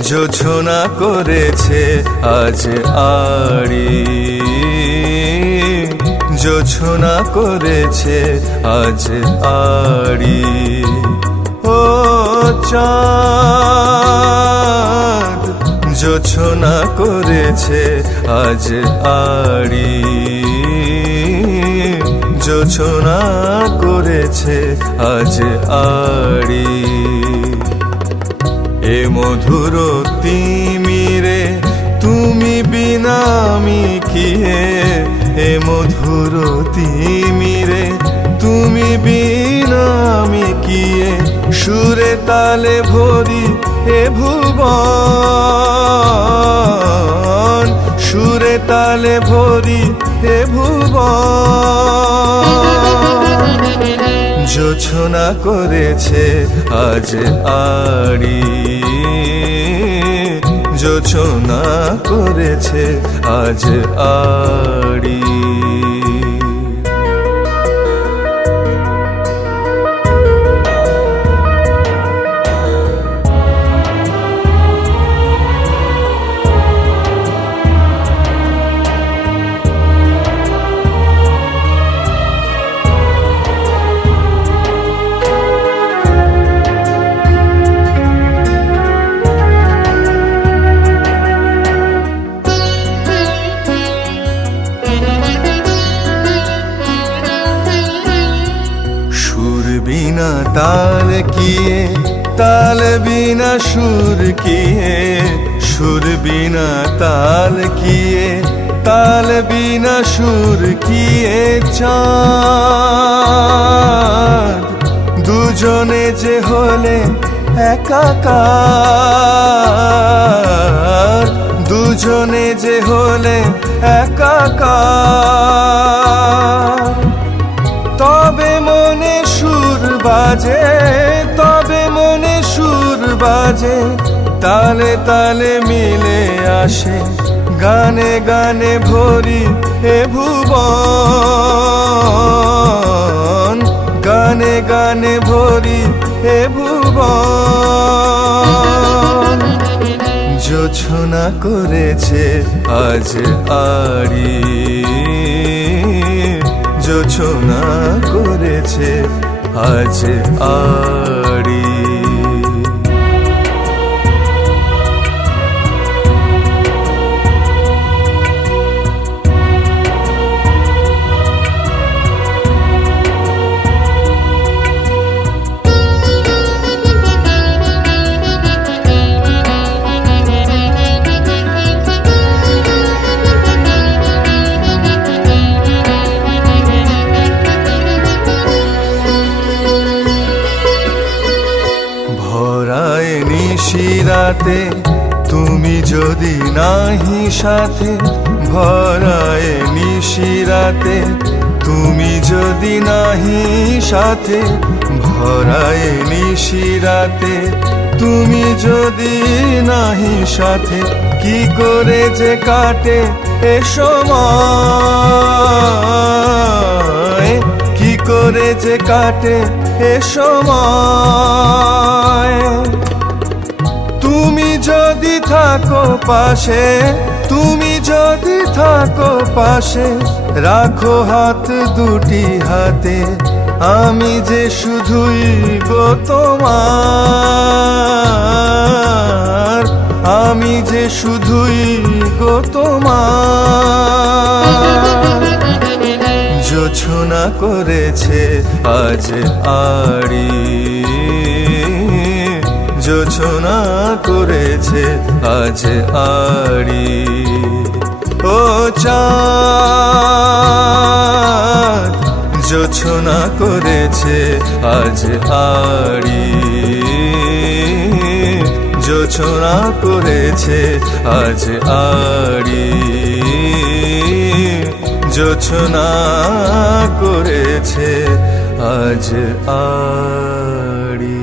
জোছনা করেছে আজ আড়ি, জোছনা করেছে আজ আড়ি। ও চাঁদ জোছনা করেছে আজ আড়ি, জোছনা করেছে আজ আড়ি। এ মধুর তিমিরে তুমি বিনা আমি কি হে, এ মধুর তিমিরে তুমি বিনা আমি কি হে। সুরে তালে ভরি এ ভুবন, সুরে তালে ভরি এ ভুবন। জোছনা করেছে আজ আড়ি, জোছনা করেছে আজ আড়ি। ताल किए ताल बिना सुर किए, सुर बिना ताल किए ताल बिना सुर किए। चाँद दुजने जे होले एकाकार, दुजने जे होले एकाकार। तबे मने सुर बाजे, तबे मने सुर बाजे, ताले ताले मिले आशे गाने गाने भरी ए भुवन, गाने गाने भरी ए भुवन। জোছনা করেছে আজ আড়ি, জোছনা করেছে আজ আড়ি। নিশিরাতে তুমি যদি নাহি সাথে, ভরায় নিশিরাতে তুমি যদি নাহি সাথে, ভরায় নিশিরাতে তুমি যদি নাহি সাথে। কি করে যে কাটে এ সময়, কি করে যে কাটে এ সময়। তুমি যদি থাকো পাশে, তুমি যদি থাকো পাশে, রাখো হাত দুটি হাতে, আমি যে শুধুই গো তোমার, আমি যে শুধুই গো তোমার। জোছনা করেছে আজ আড়ি, জোছনা করেছে আজ আড়ি। ও চাঁদ জোছনা করেছে আজ আড়ি, জোছনা করেছে আজ আড়ি, জোছনা করেছে আজ আড়ি।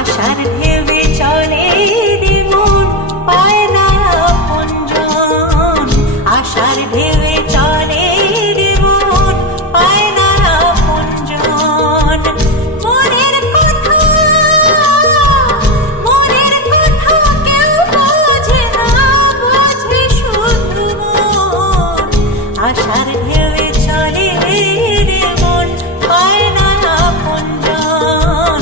আশার ঢেউয়ে চলে রে মন, পায় না আপনজন। আশার ঢেউয়ে চলে রে মন, পায় না আপনজন। মনের কথা, মনের কথা কেউ বোঝে না, বোঝে শুধু মন। আশার ঢেউয়ে চলে রে মন, পায় না আপনজন।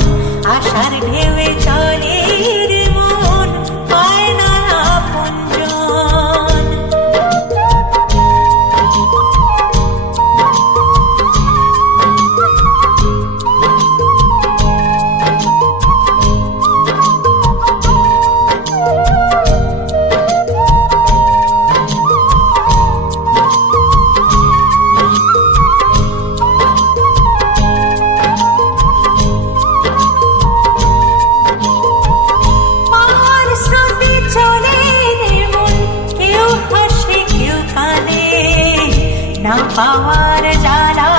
আশার ঢেউয়ে চলে রে মন, পায় না আপনজন। পার স্রোতে চলে রে মন, কেউ হাসে কেউ কাঁদে। না পাওয়ার জ্বালা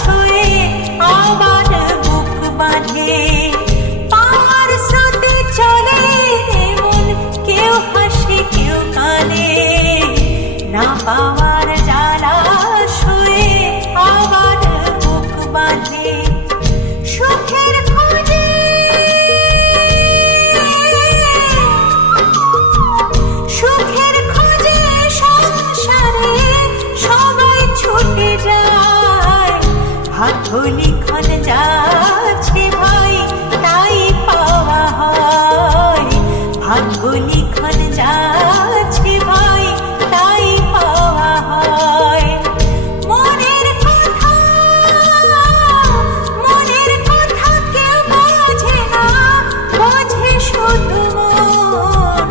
সয়ে আবার বুক বাঁধে। পার স্রোতে চলে রে মন, কেউ হাসে কেউ কাঁদে। না পাওয়ার জ্বালা সয়ে আবার বুক বাঁধে। সুখের খোঁজে, সুখের খোঁজে সংসারে সবাই ছুটে যায়। ভাগ্য লিখন যাচ্ছে ভাই, তাই পাওয়া হয়। ভাগ্য লিখন যাচ্ছে ভাই, তাই পাওয়া হয়। মনের কথা, মনের কথা কেউ বোঝে না, বোঝে শুধু মন।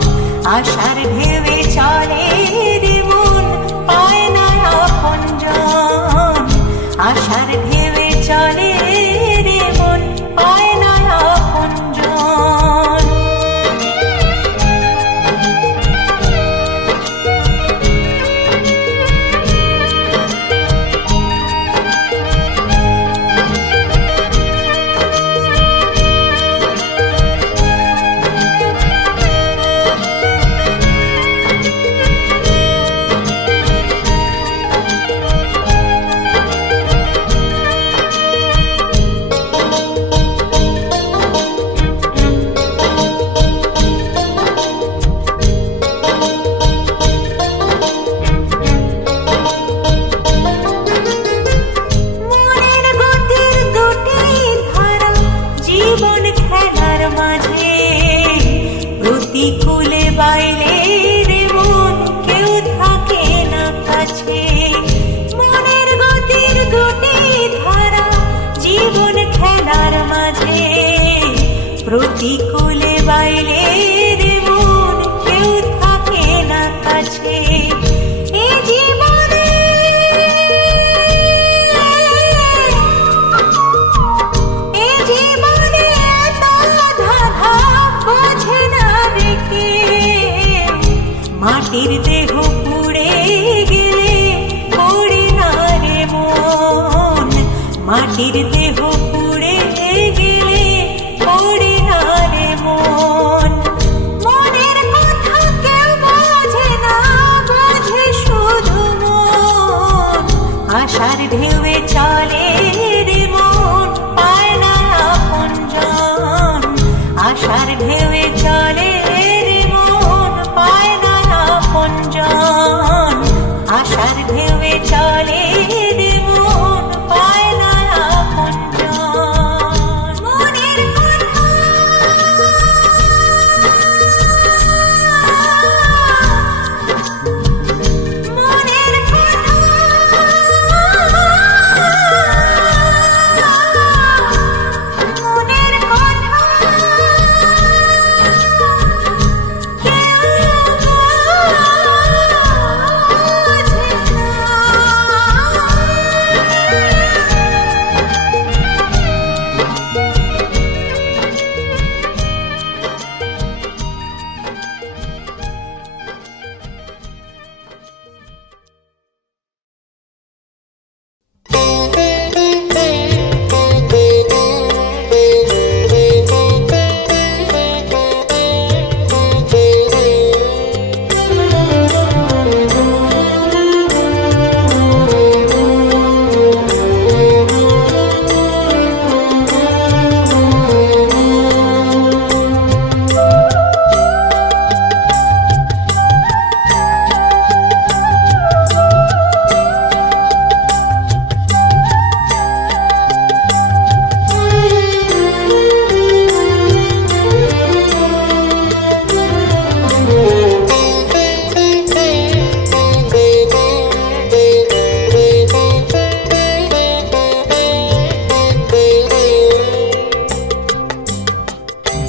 আশার ঢেউয়ে চলে রে মন, পায় না আপনজন। আশার ঢেউয়ে চলে রে মন, পায় না আপনজন। মনের গতির দুটি ধারা, জীবন খেলার মাঝে। প্রতিকূলে বাইলে রে মন, কেউ থাকে না কাছে। মনের গতির দুটি ধারা, জীবন খেলার মাঝে। প্রতিকূলে বাইলে রে মন, কেউ থাকে না কাছে। এ জীবনে, এ জীবনে এত ধাঁধা বোঝে না রে কেউ। মাটির দেহ পুড়ে গেলে পড়ে না রে মন। মাটির দেহ পুড়ে গেলে পড়ে না রে মন। মনের কথা কেউ বোঝে না, বোঝে শুধু মন। আশার ঢেউয়ে চলে রে মন, পায় না আপনজন। আশার ঢেউয়ে চলে রে মন, পায় না আপনজন। আশার ঢেউয়ে চলে রে মন, পায় না আপনজন। মনের কথা, মনের কথা, মনের কথা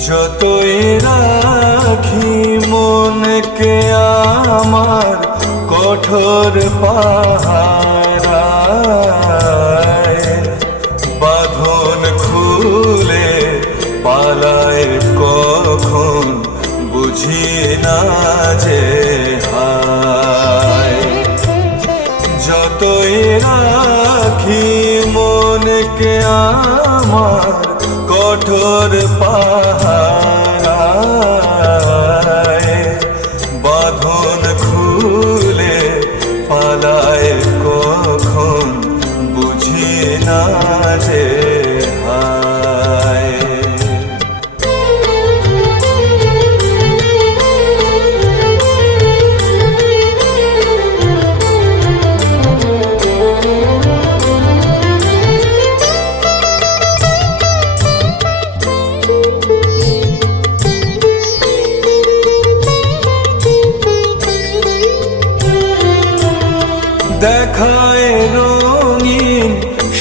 যতই রাখি মনকে আমার কঠোর পাহারায়, বাঁধন খুলে পালায় কখন বুঝি না যে হায়। যতই রাখি মনকে আমার কঠোর পাহারায়, বাঁধন খুলে পালায় কখন বুঝি না যে হায়। দেখায় রঙিন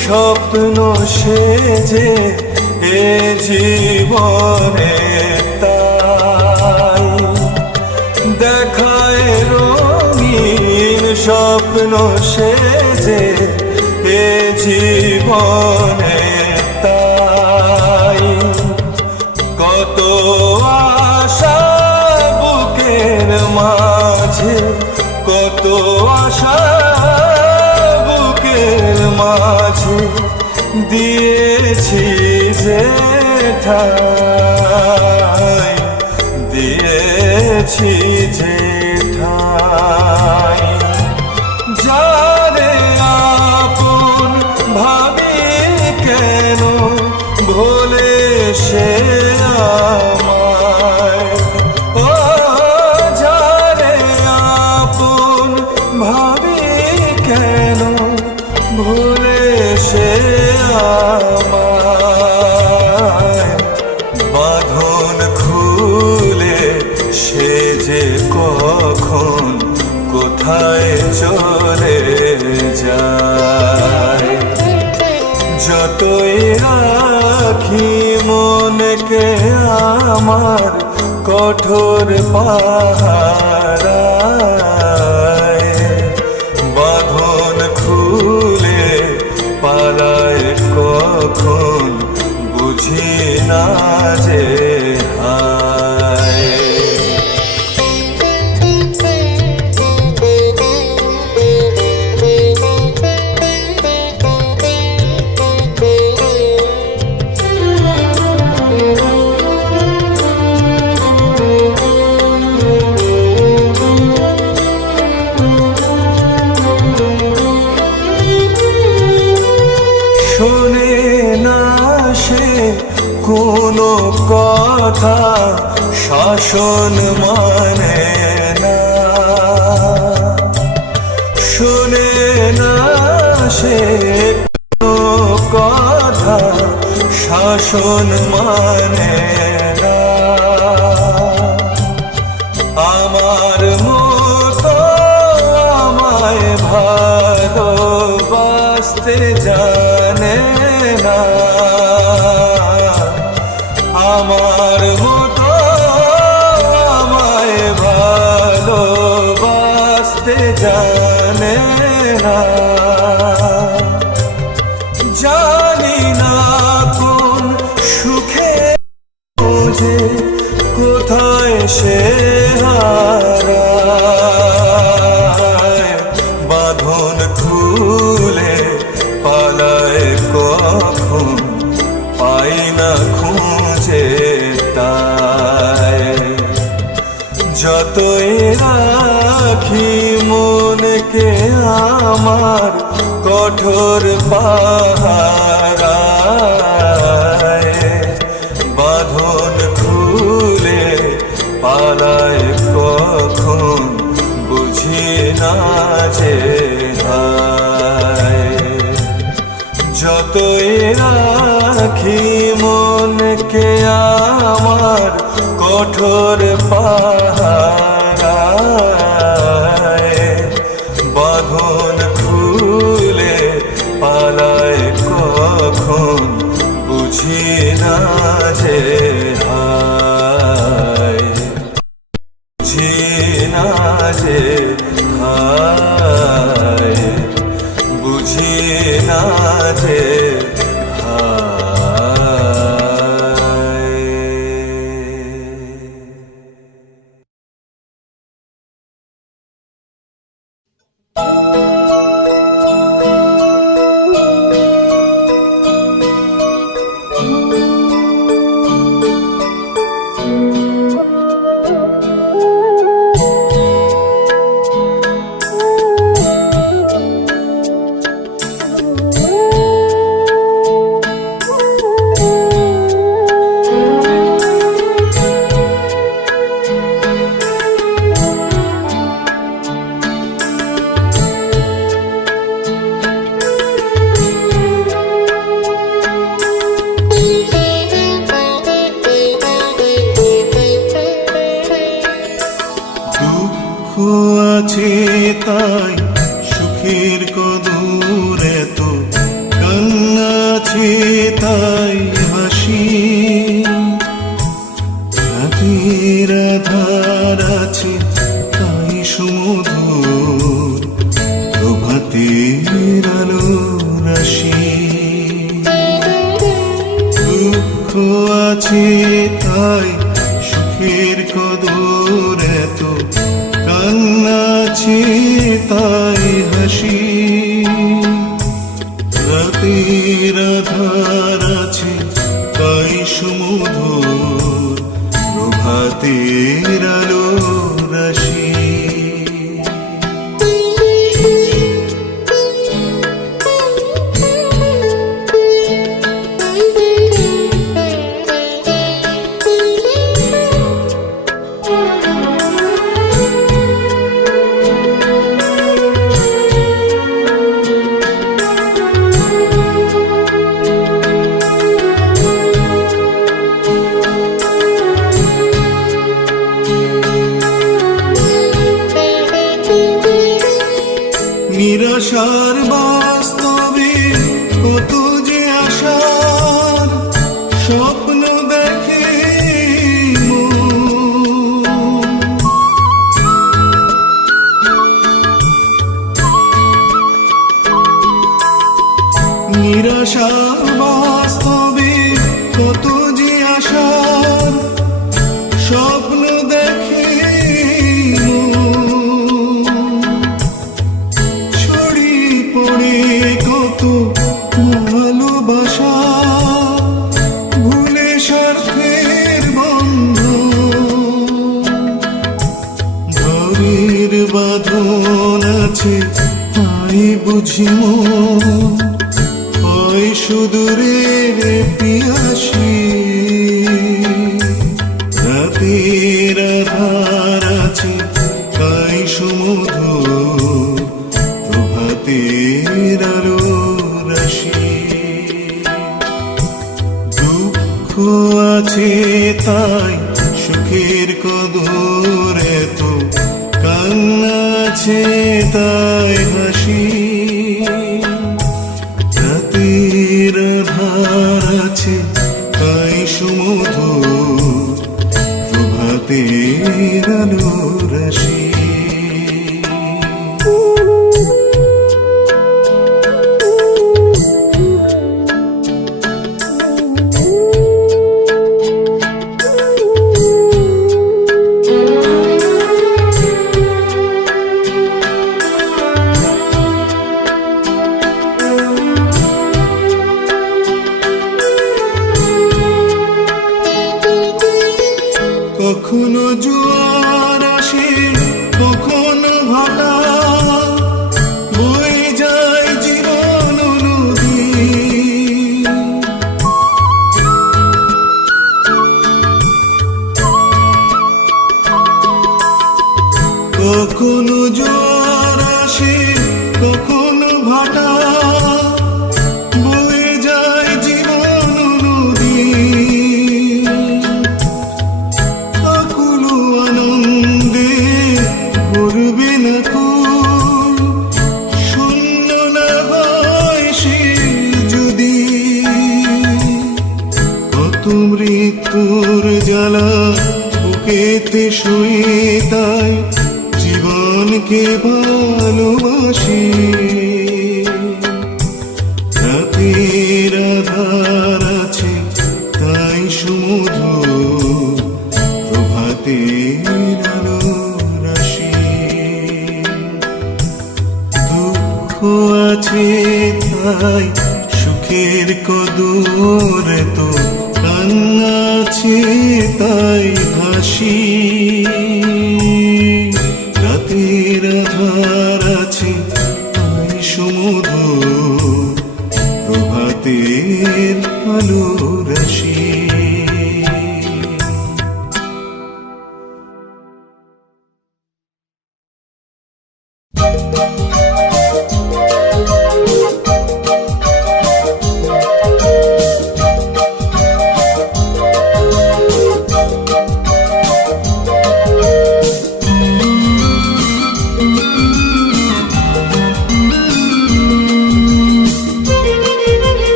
স্বপ্ন সেজে এ জীবনে তাই, দেখায় রঙিন স্বপ্ন সেজে এ জীবনে তাই। কত আশা বুকের মাঝে, কত আশা বুকের মাঝে দিয়েছি যে ঠাই, দিয়েছি যে ঠাই। যারে আপন ভাবি কেন ভোলে সে আমায়, ও যারে আপন ভাবি কেন ভুলে সে আমায়। বাঁধন খুলে সে যে কখন কোথায় চলে যায়। যতই রাখি মনকে আমার কঠোর পাহারায়, বাঁধন খুলে পালায় কখন বুঝি না যে হায়। শোনে না সে কোনো কথা, শাসন মানে না। শোনে না সে কোনো কথা, শাসন মানে না। আমার মতো আমায় ভালোবাসতে জানে না, আমার মতো আমায় ভালোবাসতে জানে না। জানি না কোন সুখে খুঁজে কোথায় সে হারায়। বাঁধন খুলে পালায় কখন পাই না খুঁজে তাই। যতই রাখি মনকে আমার কঠোর পাহারায়, বাঁধন খুলে পালায় কখন বুঝি না যে হায়। যতই রাখি মনকে আমার কঠোর পাহারায়, বাঁধন খুলে পালায় কখন বুঝি না যে হায়। আছে তাই সুখের কদর এত, কান্না আছে তাই হাসি। রাতের আধার আছে তাই সুমধুর, প্রভাতের আলো রাশি। দুঃখ আছে তাই সুখের কদর এত, কান্না আছে তাই হাসি। রাতের আধার আছে তাই সুমধুর, প্রভাতের আলো রাশি। নিরাশার বাস্তবে কত যে আশার স্বপ্ন দেখে মন। নিরাশার বাস্তবে কত যে আশার স্বপ্ন দেখে কত ভালোবাসা ভুলে স্বার্থের বন্ধন। ঘরের বাঁধন আছে তাই বুঝি মন হয় সুদূরের পিয়াসী। রাতের আধার আছে তাই সুমধুর, প্রভাতের আলো রাশি। দুঃখ আছে তাই সুখের কদর এত, কান্না আছে তাই হাসি। রাতের আধার আছে তাই সুমধুর, প্রভাতের আলো রাশি। কখনো জোয়ার আসে কখনো ভাটা, বয়ে যায় জীবন নদী। কখনো জোয়ার আসে কখনো ভাটা, বয়ে যায় জীবন নদী। ভরবে না কুল, শূন্য না হয় সে যদি। কত মৃত্যুর জ্বালা বুকেতে শুয়ে তাই জীবনকে ভালোবাসি। রাতের আধার আছে তাই সুমধুর, প্রভাতের আলো রাশি। দুঃখ আছে তাই সুখের কদর তো, কান্না আছে তাই হাসি। রাতের আধার আছে তাই সুমধুর, প্রভাতের আলো রাশি।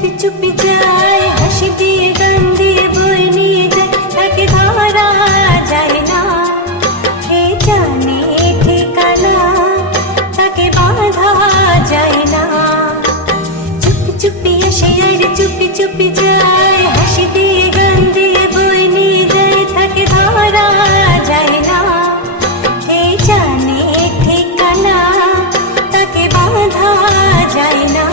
চুপি চুপি যায়, হাসি দিয়ে গান দিয়ে বই নিয়ে যায়, তাকে ধরা যায় না, কে জানে ঠিকানা, তাকে বাঁধা যায় না। চুপি চুপি আসে আর চুপি চুপি যায়, হাসি দিয়ে গান দিয়ে বই নিয়ে যায়, তাকে ধরা যায় না, কে জানে ঠিকানা, তাকে বাঁধা যায় না।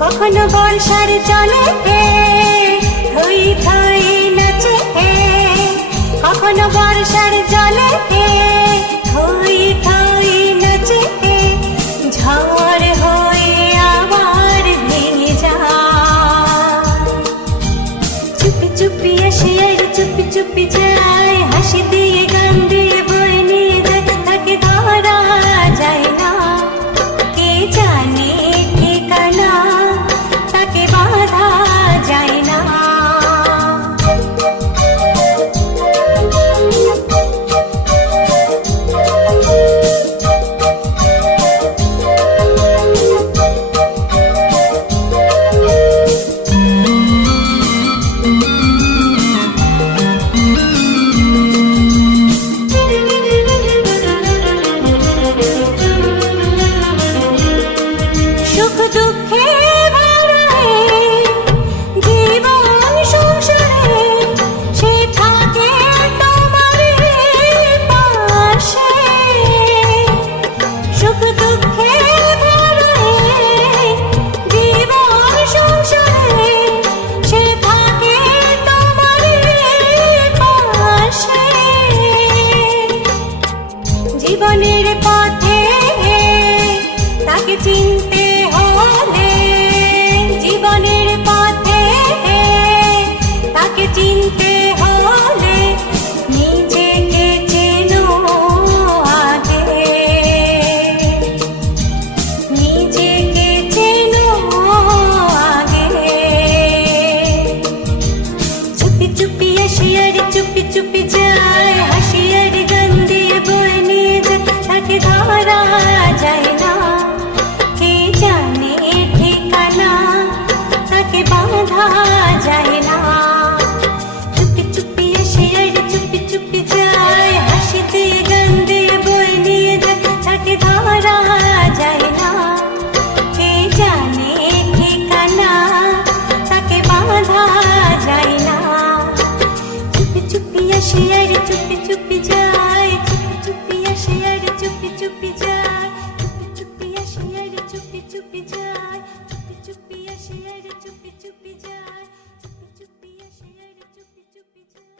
কখনো বর্ষার চলে থই থই নাচে, কখনো বর্ষার জলে থই থই নাচে, ঝড় হয়ে আবার ভেঙে যায়। চুপি চুপি আসে আর চুপি চুপি যায়, হাসি দিয়ে গান দিয়ে বই নিয়ে যায়, তাকে ধরা যায় না, কে জানে ঠিকানা, তাকে বাঁধা যায় না। সুখ দুঃখে জীবন সংসারে সে থাকে তোমার পাশে, সুখ দুঃখে জীবন সংসারে সে থাকে তোমার পাশে। জীবনের পথে তাকে চিনতে হলে, জীবনের পথে তাকে চিনতে হলে, নিজেকে চেনো আগে, নিজেকে চেনো আগে। চুপি চুপি আসি আর চুপি চুপি যায়, হাসি আর গান দিয়ে বই নিয়ে যায়, তাকে ধরা যায় না, কে জানে ঠিকানা, তাকে বাঁধা যায় না। চুপি চুপি আসে আর চুপি চুপি যায়, হাসি দিয়ে গান দিয়ে বই নিয়ে যায়, তাকে ধরা যায় না, কে জানে ঠিকানা, তাকে বাঁধা যায় না। চুপি চুপি আসে আর চুপি চুপি যায়, চুপি চুপি আসে আর চুপি চুপি যায়, চুপি চুপি আসে আর চুপি চুপি যায়, চুপি চুপি আসে আর চুপি চুপি যায়, চুপি চুপি আসে আর চুপি চুপি যায়।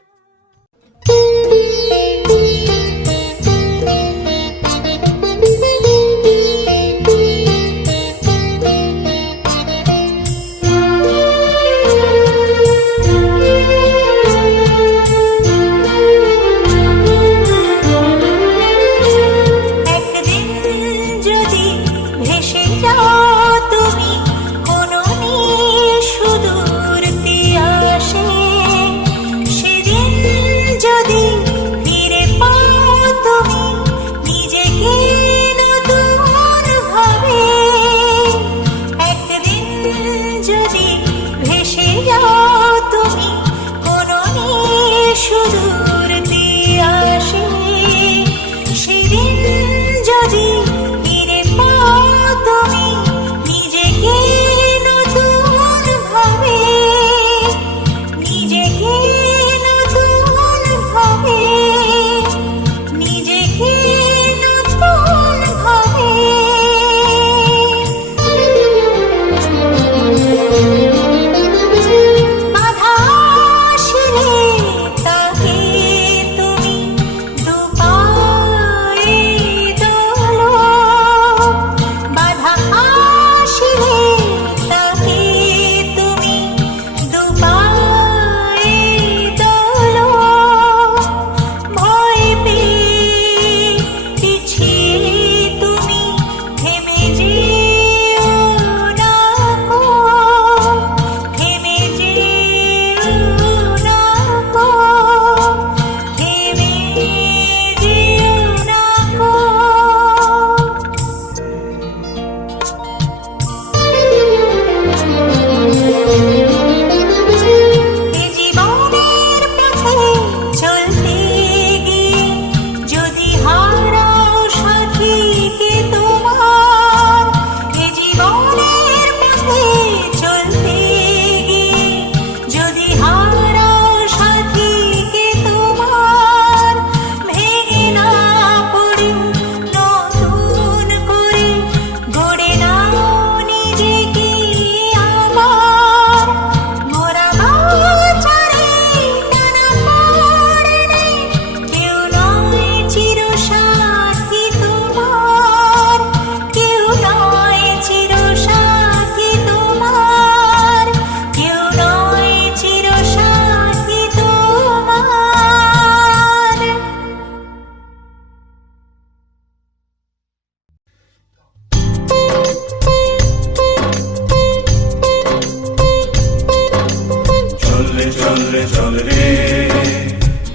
রে চল রে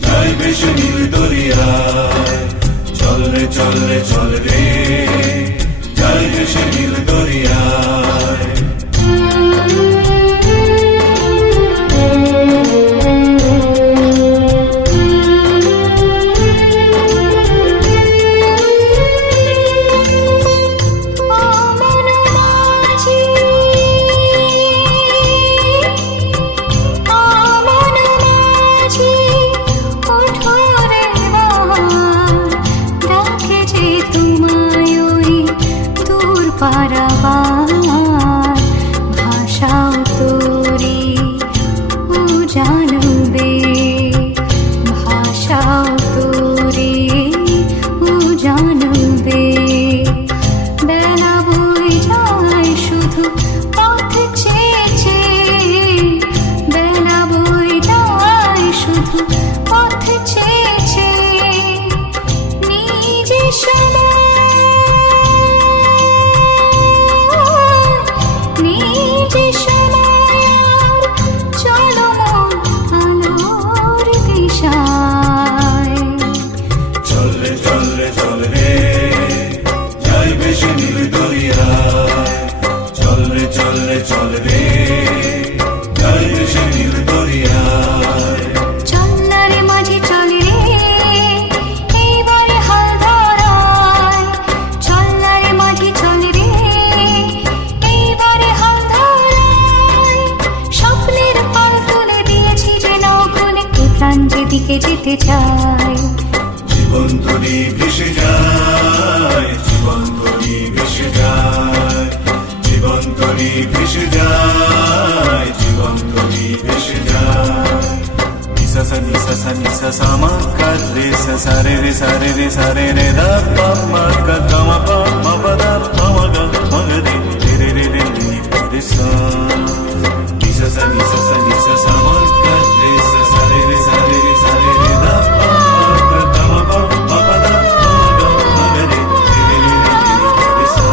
যাই ভেসে নীল দরিয়ায়, চল রে চল রে চল রে যাই ভেসে নীল দরিয়ায়। পারাবার ভাষাও তোরে ও জানবে, ভাষাও তোরে ও জানবে। বেলা বই যায় শুধু পথ চেয়ে চেয়ে, বেলা বই যায় শুধু পথ চেয়ে চেয়ে। নিজে সময় চল রে যাই ভেসে নীল দরিয়ায়। চল না রে মাঝি চল রে এইবারে হাল ধরায়, চল না রে মাঝি চল রে এইবারে হাল ধরায়। স্বপ্নের পাল তুলে দিয়েছি যে নাও খুলে, এ প্রাণ যেদিকে যেতে চায়। জীবন তরি ভেসে যায়, জীবন তরি ভেসে যায়, জীবন তরি ভেসে যায়, জীবন তরি ভেসে যায়। নিসা সা নিসা সা নিসা সা মা কা রে সা সা রে রে সা রে রে সা রে রে দা পা মা কা গা মা পা মা পা দা পা মা গা মা গা রে রে রে রে রে রে সা। নিসা সা নিসা সা নিসা সা মা কা রে সা সা রে রে সা রে রে সা রে রে দা পা মা কা গা মা পা মা পা দা পা মা গা মা গা রে রে রে রে সা।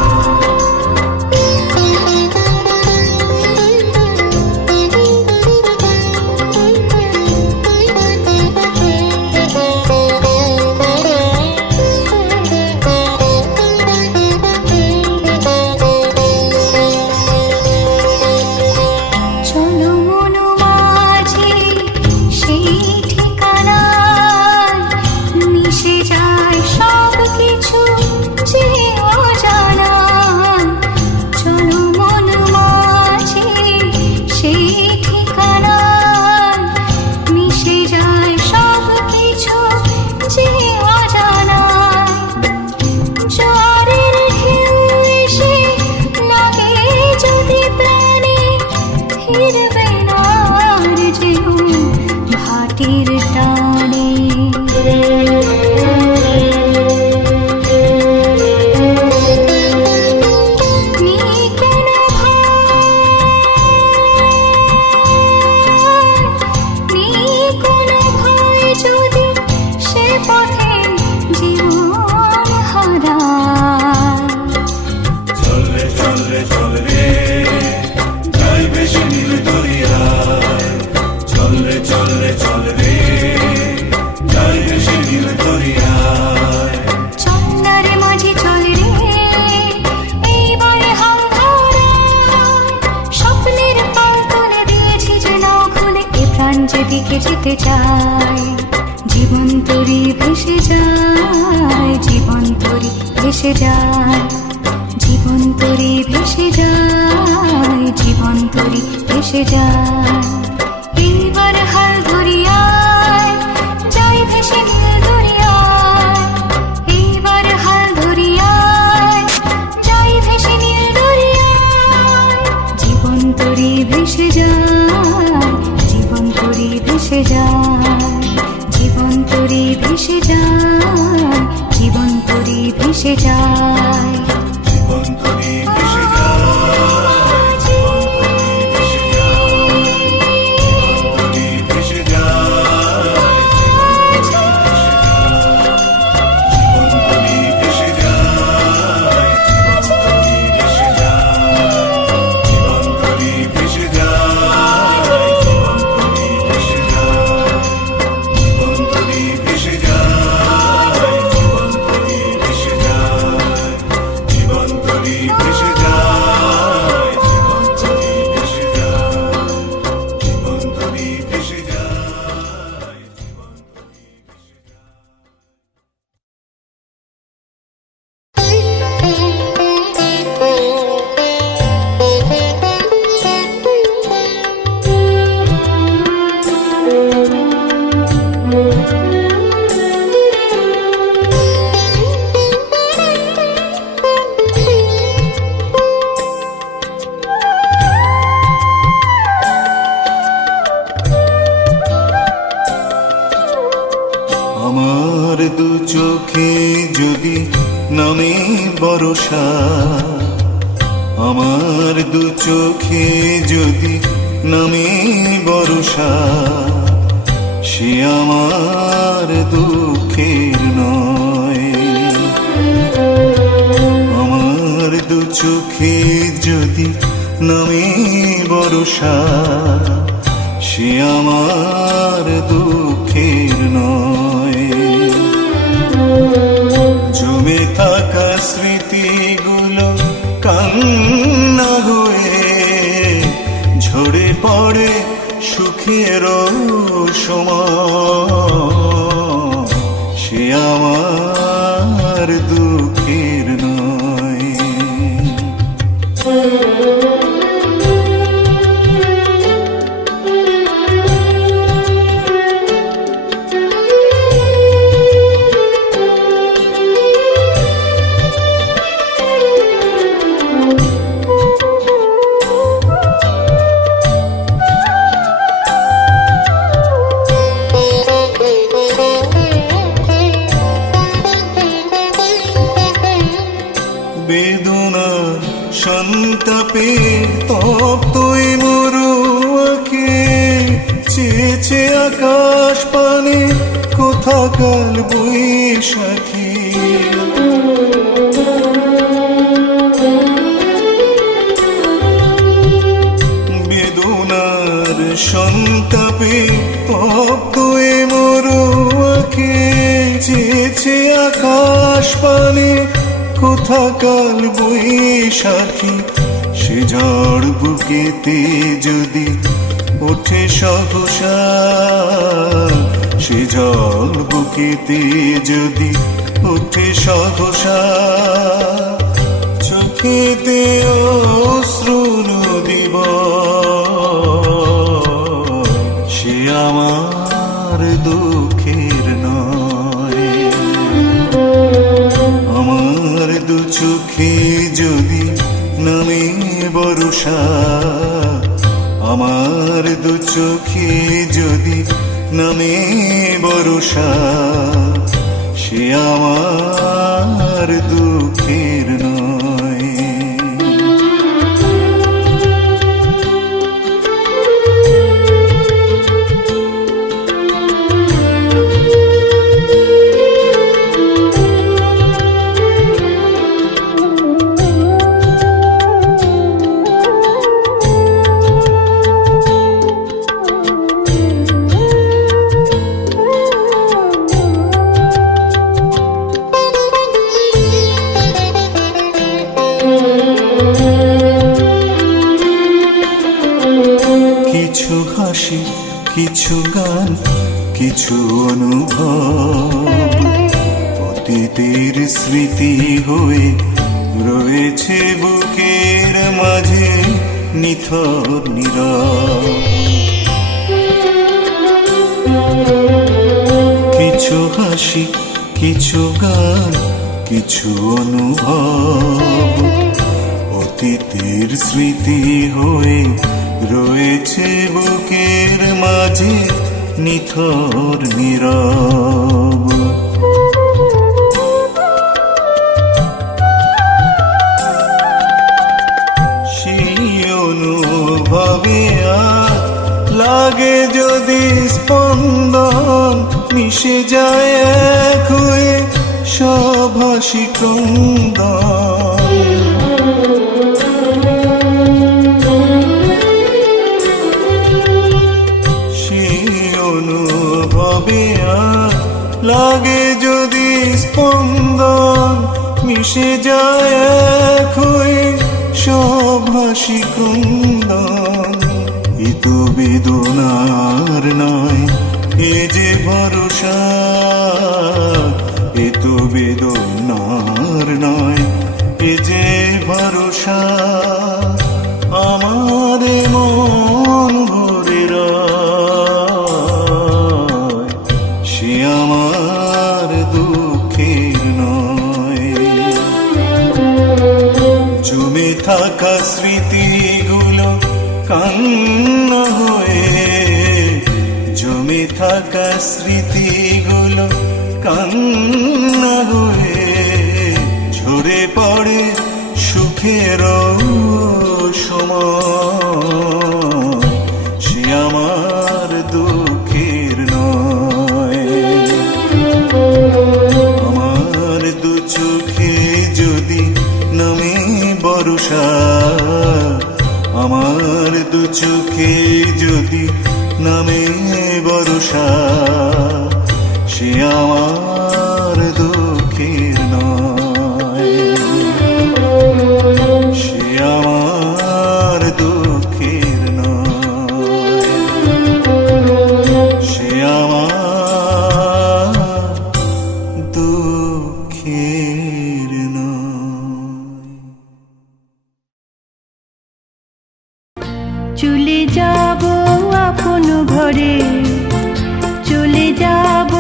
যেদিকে যেতে চায়। জীবন তরি ভেসে যায়, জীবন তরি ভেসে যায়, জীবন তরি ভেসে যায়, জীবন তরি ভেসে যায়। এইবার হাল ধরিয়ায় যাই ভেসে নীল দরিয়ায়, এইবার হাল ধরিয়ায় যাই ভেসে নীল দরিয়ায়। জীবন তরি ভেসে যায়, জীবন তরি ভেসে যায়, জীবন তরি ভেসে যায়, জীবন তরি ভেসে যায়। জীবন তরি ভেসে যায়, জীবন তরি ভেসে যায়, জীবন তরি ভেসে যায়, জীবন তরি ভেসে যায়, জীবন তরি ভেসে যায়, জীবন তরি ভেসে যায়। ভরসা। আমার দু চোখে যদি নামে বর্ষা, সে আমার দুঃখের নয়। আমার দু চোখে যদি নামে বর্ষা, সে আমার দুঃখের নয়। জমে থাকা স্মৃতিগুলো কান্না হয়ে ঝরে পড়ে সুখের সময়, সে আমার দুঃখের নয়। বেদনার সন্তাপে তপ্তই মরুয়াকে চেয়েছে আকাশ পানে কোথাকার বৈশাখী। বেদনার সন্তাপে তপ্তই মরুয়াকে চেয়েছে আকাশ পানে কোথাকার বৈশাখী। সে ঝড় বুকেতে যদি ওঠে সহসা, সে ঝড় বুকেতে যদি ওঠে সহসা, চোখেতে অশ্রু নদীব, সে আমার দুঃখের নয়। আমার দু চোখে যদি নামে বর্ষা, আমার দু চোখে যদি নামে বর্ষা, সে আমার দুঃখের নয়। কিছু হাসি, কিছু গান, কিছু অনুভব অতীতের স্মৃতি হয়ে রয়েছে বুকের মাঝে নিথর নীরব। কিছু হাসি, কিছু গান, কিছু অনুভব অতীতের স্মৃতি হয়ে রয়েছে বুকের মাঝে নিথর নীরব। সেই অনুভবে আজ লাগে যদি স্পন্দন মিশে যায় এক হয়ে সব হাসি ক্রন্দন। অনুভবে আজ লাগে যদি স্পন্দন মিশে যায় এক হয়ে সব হাসি ক্রন্দন। এ তো বেদনার নয়, এ যে ভরসা। এ তো বেদনার নয়, এ যে ভরসা। আমার মন ভরে সে আমার দুঃখের নয়। জমে থাকা স্মৃতিগুলো কান্না হয়ে, জমে থাকা স্মৃতিগুলো কান্না হয়ে ঝরে পড়ে সুখের সময়, সে আমার দুঃখের নয়। আমার দু চোখে যদি নামে বর্ষা, আমার দু চোখে যদি নামে বর্ষা, সে আমার দুঃখের নয়, সে আমার দুঃখের নয়, সে আমার দুঃখের নয়। চলে যাব আপন ঘরে, চলে যাব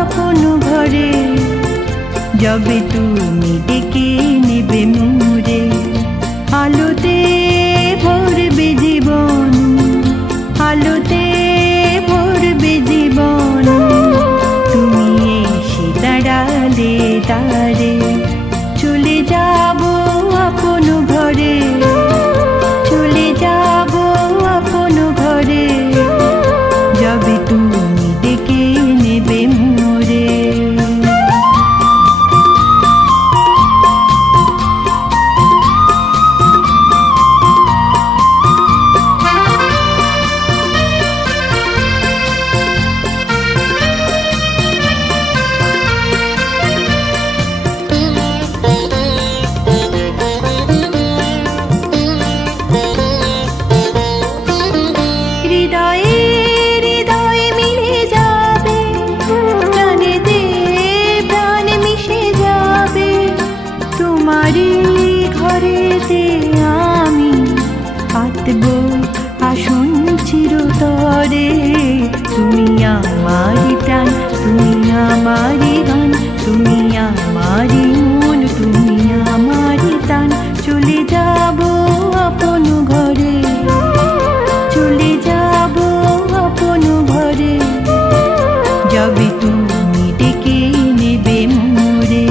আপন ঘরে, যবে তুমি ডেকে নেবে মোরে। আলোতে ভরবে জীবন, আলোতে ভরবে জীবন, তুমি এসে দাঁড়ালে তারে। চলে যাব আপন ঘরে, চলে যাব আপন ঘরে, যবে তুমি ডেকে নেবে মোরে। হৃদয়ে হৃদয়ে মিলে যাবে, প্রাণেতে প্রাণ মিশে যাবে, তোমারই ঘরেতে আমি পাতব আসন চিরতরে। তুমি আমারই প্রাণ, তুমি আমারই গান, তুমি আমারই মন, তুমি আমারই প্রাণ। চলে যাব আপন ঘরে, চলে যাব আপন ঘরে, যবে তুমি ডেকে নেবে মোরে।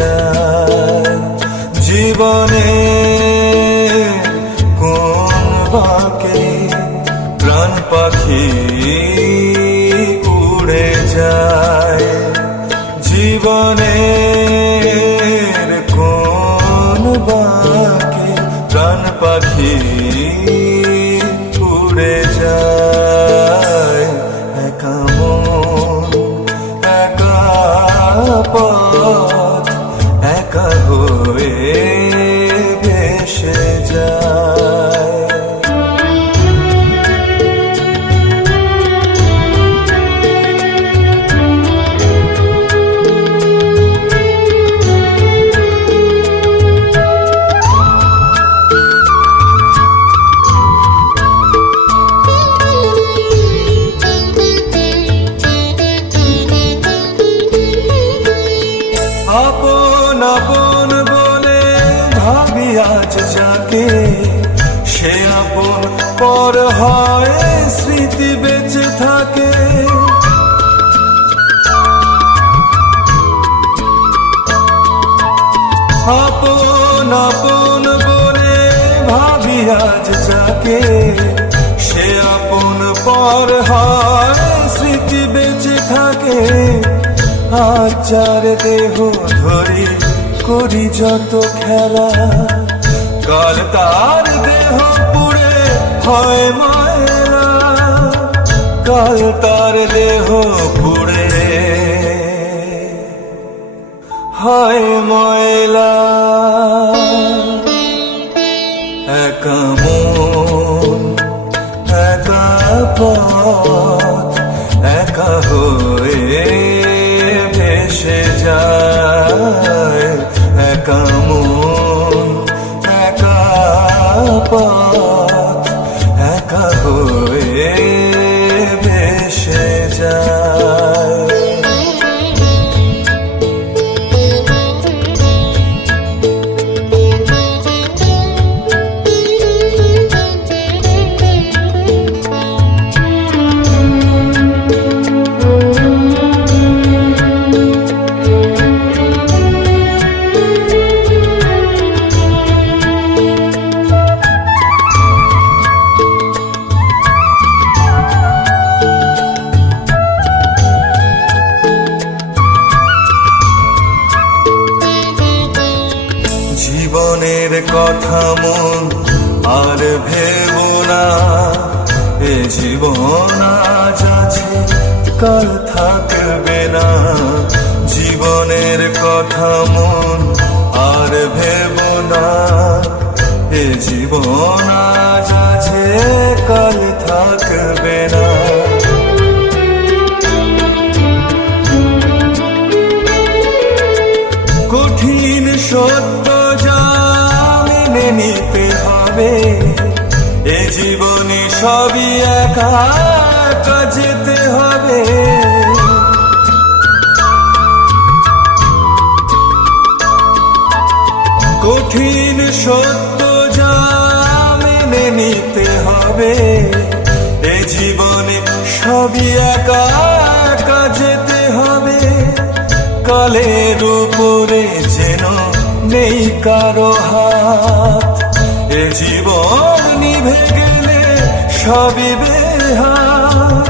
যায়। জীবনে কোন বাঁকে প্রাণ পাখি উড়ে যায়। জীবনের কোন বাঁকে প্রাণ পাখি উড়ে যায়। একা মন একা পথ একা হয়ে ভেসে যায়। আপন আপন বলে ভাবি আজ যাকে, সে আপন পর হয় স্মৃতি বেঁচে থাকে। আপন আপন বলে ভাবি আজ যাকে, সে আপন পর হয় স্মৃতি বেঁচে থাকে। আজ যার দেহ ধরি করি যত খেলা, কাল তার দেহ পুড়ে হয় ময়লা। কাল তার দেহ পুড়ে হয় ময়লা। একা মন একা পথ একা হয়ে ভেসে যায়। একা মন একা পথ একা হয়ে ভেসে যায়। জীবনের কথা মন আর ভেব না, এ জীবন আজ আছে কাল থাকবে না। জীবনের কথা মন আর ভেব না, এ জীবন আজ আছে কাল থাকবে না। কঠিন সত্য মেনে নিতে হবে, এ জীবনে সবই একা একা যেতে হবে। কঠিন সত্য যা মেনে নিতে হবে, এ জীবনে সবই একা একা যেতে হবে। কালের উপরে যেন নেই কারো হাত, এ জীবন নিভে গেলে সবই বেহাত।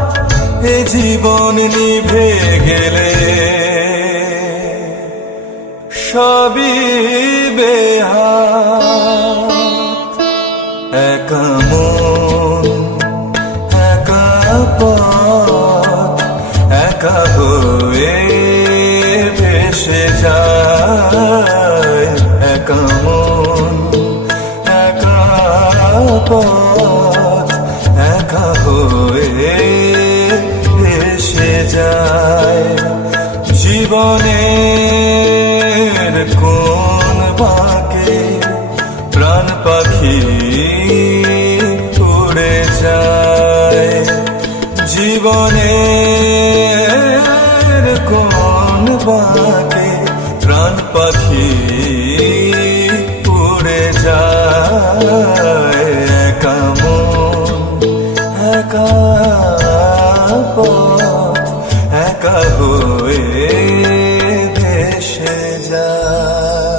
এ জীবন নিভে গেলে সবই বেহাত। একা মন একা পথ একা হয়ে ভেসে যায়। একা মন একা পথ একা হয়ে ভেসে যায়। জীবনের কোন বাঁকে প্রাণ পাখি উড়ে যায়। জীবনের কোন বাঁকে প্রাণ পাখি উড়ে যায়। একা মন একা পথ একা হয়ে ভেসে যায়।